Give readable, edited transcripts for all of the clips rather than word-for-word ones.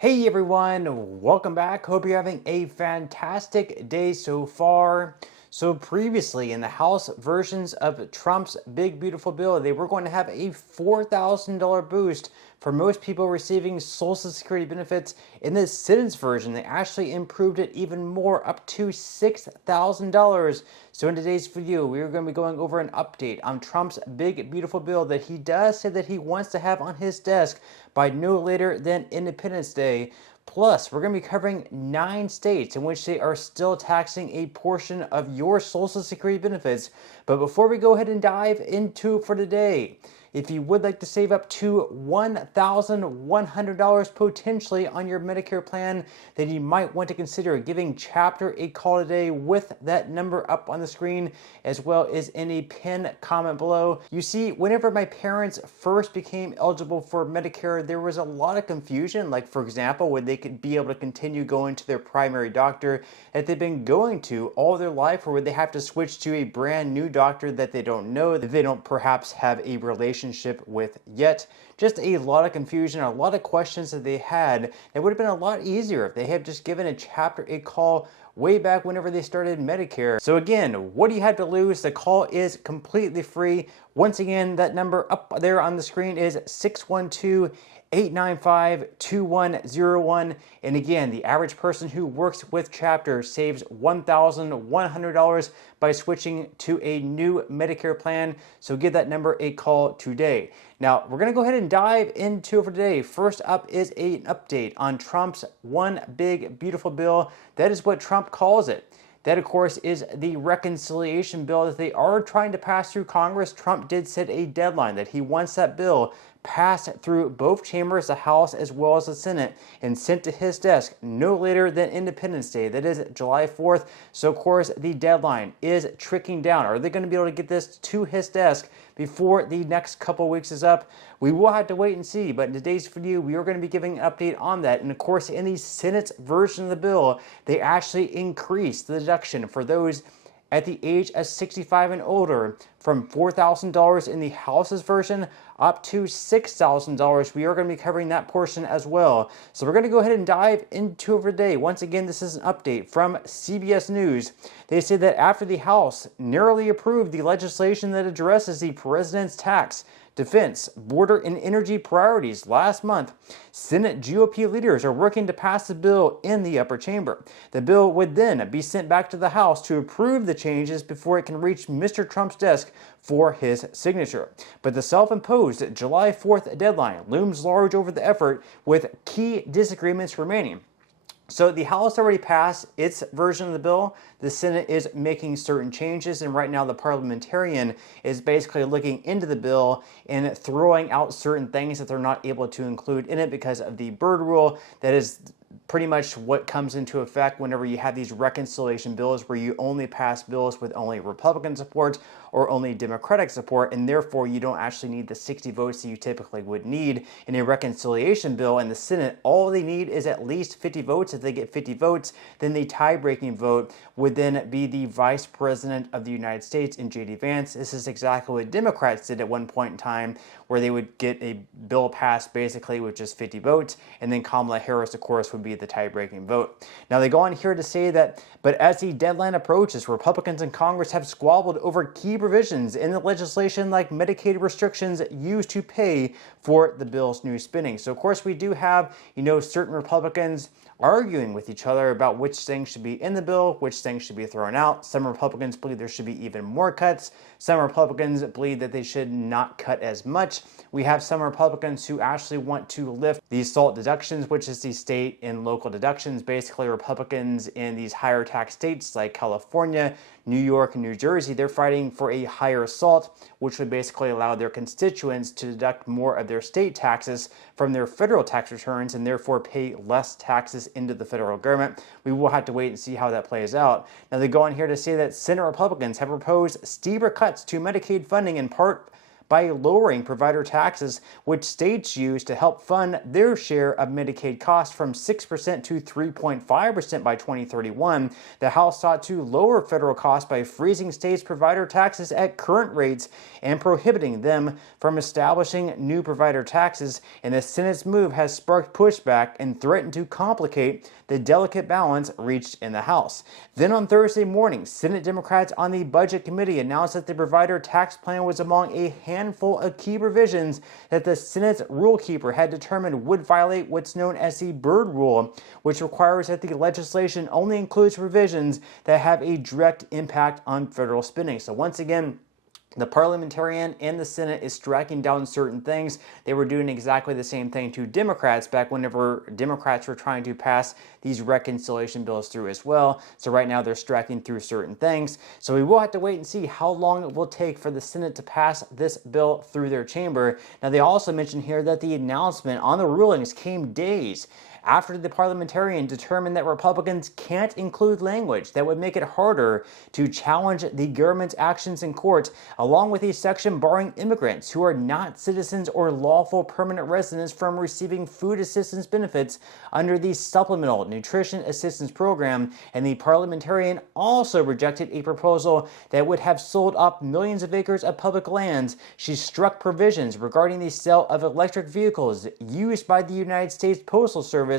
Hey everyone, welcome back. Hope you're having a fantastic day so far. So previously in the House versions of Trump's big beautiful bill, they were going to have a $4,000 boost for most people receiving Social Security benefits. In the Senate's version, they actually improved it even more, up to $6,000. So in today's video, we are going to be going over an update on Trump's big beautiful bill that he does say that he wants to have on his desk by no later than Independence Day. Plus, we're going to be covering 9 states in which they are still taxing a portion of your Social Security benefits. But before we go ahead and dive into it for today, if you would like to save up to $1,100 potentially on your Medicare plan, then you might want to consider giving Chapter a call today with that number up on the screen, as well as in a pinned comment below. You see, whenever my parents first became eligible for Medicare, there was a lot of confusion. Like, for example, would they could be able to continue going to their primary doctor that they've been going to all their life, or would they have to switch to a brand new doctor that they don't know, that they don't perhaps have a relationship with yet? Just a lot of confusion, a lot of questions that they had. It would have been a lot easier if they had just given a Chapter a call way back whenever they started Medicare. So again, what do you have to lose? The call is completely free. Once again, that number up there on the screen is 612-895-2101. And again, the average person who works with Chapter saves $1,100 by switching to a new Medicare plan. So give that number a call today. Now, we're going to go ahead and dive into it for today. First up is an update on Trump's one big beautiful bill. That is what Trump calls it. That, of course, is the reconciliation bill that they are trying to pass through Congress. Trump did set a deadline that he wants that bill passed through both chambers, the House as well as the Senate, and sent to his desk no later than Independence Day. That is July 4th. So, of course, the deadline is tricking down. Are they going to be able to get this to his desk before the next couple weeks is up? We will have to wait and see, but in today's video, we are going to be giving an update on that. And of course, in the Senate's version of the bill, they actually increased the deduction for those at the age of 65 and older from $4,000 in the House's version up to $6,000. We are going to be covering that portion as well. So we're going to go ahead and dive into it for today. Once again, this is an update from CBS News. They say that after the House narrowly approved the legislation that addresses the president's tax, defense, border, and energy priorities last month, Senate GOP leaders are working to pass the bill in the upper chamber. The bill would then be sent back to the House to approve the changes before it can reach Mr. Trump's desk for his signature. But the self-imposed July 4th deadline looms large over the effort, with key disagreements remaining. So the House already passed its version of the bill. The Senate is making certain changes, and right now the parliamentarian is basically looking into the bill and throwing out certain things that they're not able to include in it because of the Byrd rule. That is pretty much what comes into effect whenever you have these reconciliation bills, where you only pass bills with only Republican support or only Democratic support, and therefore you don't actually need the 60 votes that you typically would need in a reconciliation bill. In the Senate, all they need is at least 50 votes. If they get 50 votes, then the tie-breaking vote would then be the Vice President of the United States in J.D. Vance. This is exactly what Democrats did at one point in time, where they would get a bill passed basically with just 50 votes, and then Kamala Harris, of course, would be the tie-breaking vote. Now, they go on here to say that, but as the deadline approaches, Republicans in Congress have squabbled over key provisions in the legislation, like Medicaid restrictions used to pay for the bill's new spending. So, of course, we do have, certain Republicans arguing with each other about which things should be in the bill, which things should be thrown out. Some Republicans believe there should be even more cuts. Some Republicans believe that they should not cut as much. We have some Republicans who actually want to lift the SALT deductions, which is the state and local deductions. Basically, Republicans in these higher tax states like California, New York, and New Jersey, they're fighting for a higher SALT, which would basically allow their constituents to deduct more of their state taxes from their federal tax returns and therefore pay less taxes into the federal government. We will have to wait and see how that plays out. Now, they go on here to say that Senate Republicans have proposed steeper cuts to Medicaid funding, in part by lowering provider taxes, which states use to help fund their share of Medicaid costs, from 6% to 3.5% by 2031. The House sought to lower federal costs by freezing states' provider taxes at current rates and prohibiting them from establishing new provider taxes, and the Senate's move has sparked pushback and threatened to complicate the delicate balance reached in the House. Then on Thursday morning, Senate Democrats on the Budget Committee announced that the provider tax plan was among a handful of key provisions that the Senate's rule keeper had determined would violate what's known as the Byrd Rule, which requires that the legislation only includes provisions that have a direct impact on federal spending. So once again, the parliamentarian and the Senate is striking down certain things. They were doing exactly the same thing to Democrats back whenever Democrats were trying to pass these reconciliation bills through as well. So right now they're striking through certain things. So we will have to wait and see how long it will take for the Senate to pass this bill through their chamber. Now, they also mentioned here that the announcement on the rulings came days after the parliamentarian determined that Republicans can't include language that would make it harder to challenge the government's actions in court, along with a section barring immigrants who are not citizens or lawful permanent residents from receiving food assistance benefits under the Supplemental Nutrition Assistance Program. And the parliamentarian also rejected a proposal that would have sold off millions of acres of public lands. She struck provisions regarding the sale of electric vehicles used by the United States Postal Service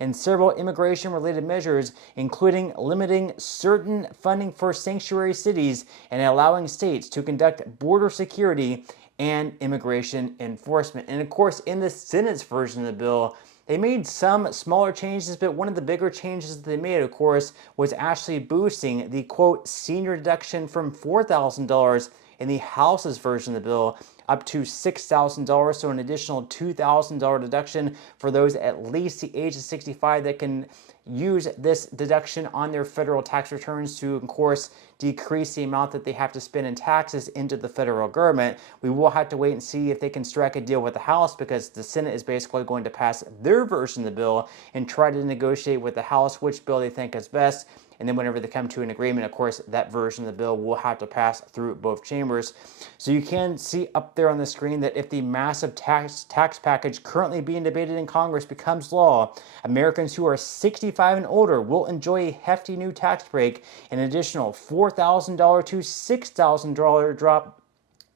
and several immigration-related measures, including limiting certain funding for sanctuary cities and allowing states to conduct border security and immigration enforcement. And of course, in the Senate's version of the bill, they made some smaller changes, but one of the bigger changes that they made, of course, was actually boosting the, quote, senior deduction from $4,000 in the House's version of the bill up to $6,000, so an additional $2,000 deduction for those at least the age of 65 that can use this deduction on their federal tax returns to, of course, decrease the amount that they have to spend in taxes into the federal government. We will have to wait and see if they can strike a deal with the House, because the Senate is basically going to pass their version of the bill and try to negotiate with the House which bill they think is best. And then whenever they come to an agreement, of course, that version of the bill will have to pass through both chambers. So you can see up there on the screen that if the massive tax package currently being debated in Congress becomes law, Americans who are 65 and older will enjoy a hefty new tax break, an additional $4,000 to $6,000 drop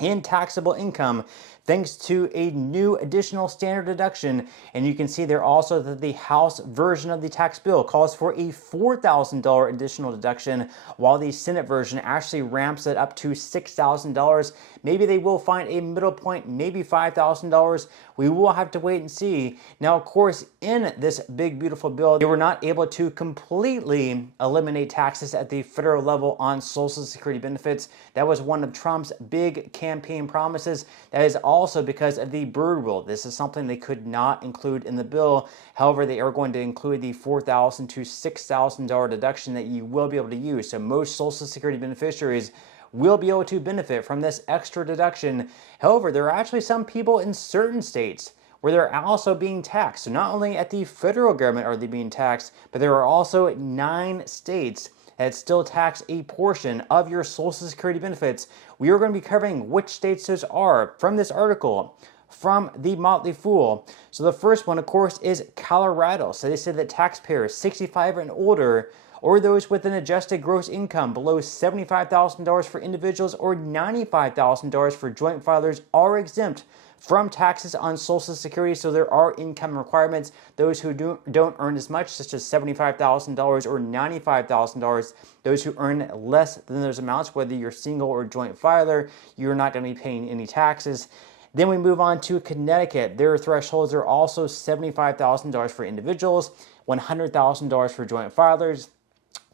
in taxable income, thanks to a new additional standard deduction. And you can see there also that the House version of the tax bill calls for a $4,000 additional deduction, while the Senate version actually ramps it up to $6,000. Maybe they will find a middle point, maybe $5,000. We will have to wait and see. Now, of course, in this big, beautiful bill, they were not able to completely eliminate taxes at the federal level on Social Security benefits. That was one of Trump's big campaign promises. That is also because of the Byrd Rule. This is something they could not include in the bill. However, they are going to include the $4,000 to $6,000 deduction that you will be able to use. So most Social Security beneficiaries will be able to benefit from this extra deduction. However, there are actually some people in certain states where they're also being taxed. So not only at the federal government are they being taxed, but there are also 9 states that still tax a portion of your Social Security benefits. We are going to be covering which states those are from this article from the Motley Fool. So the first one, of course, is Colorado. So they said that taxpayers 65 and older, or those with an adjusted gross income below $75,000 for individuals or $95,000 for joint filers, are exempt from taxes on Social Security. So there are income requirements. Those who don't earn as much, such as $75,000 or $95,000, those who earn less than those amounts, whether you're single or joint filer, you're not going to be paying any taxes. Then we move on to Connecticut. Their thresholds are also $75,000 for individuals, $100,000 for joint filers.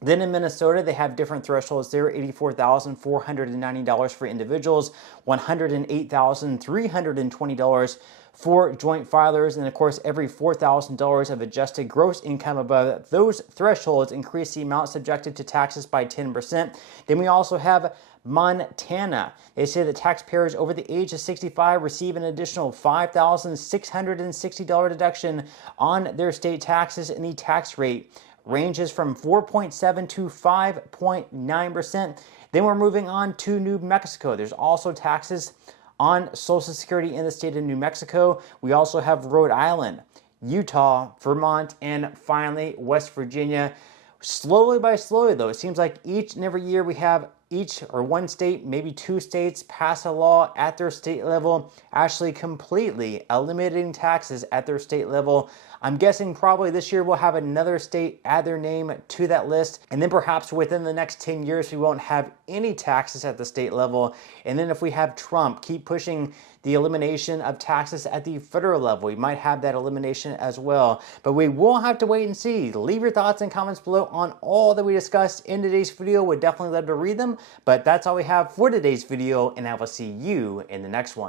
Then in Minnesota, they have different thresholds there, $84,490 for individuals, $108,320 for joint filers, and of course, every $4,000 of adjusted gross income above those thresholds increase the amount subjected to taxes by 10%. Then we also have Montana. They say that taxpayers over the age of 65 receive an additional $5,660 deduction on their state taxes, and the tax rate ranges from 4.7 to 5.9%. Then we're moving on to New Mexico. There's also taxes on Social Security in the state of New Mexico. We also have Rhode Island, Utah, Vermont, and finally West Virginia. Slowly by slowly though, it seems like each and every year we have each or one state, maybe two states, pass a law at their state level, actually completely eliminating taxes at their state level. I'm guessing probably this year we'll have another state add their name to that list, and then perhaps within the next 10 years we won't have any taxes at the state level. And then if we have Trump keep pushing the elimination of taxes at the federal level, we might have that elimination as well. But we will have to wait and see. Leave your thoughts and comments below on all that we discussed in today's video. We'd definitely love to read them. But that's all we have for today's video, and I will see you in the next one.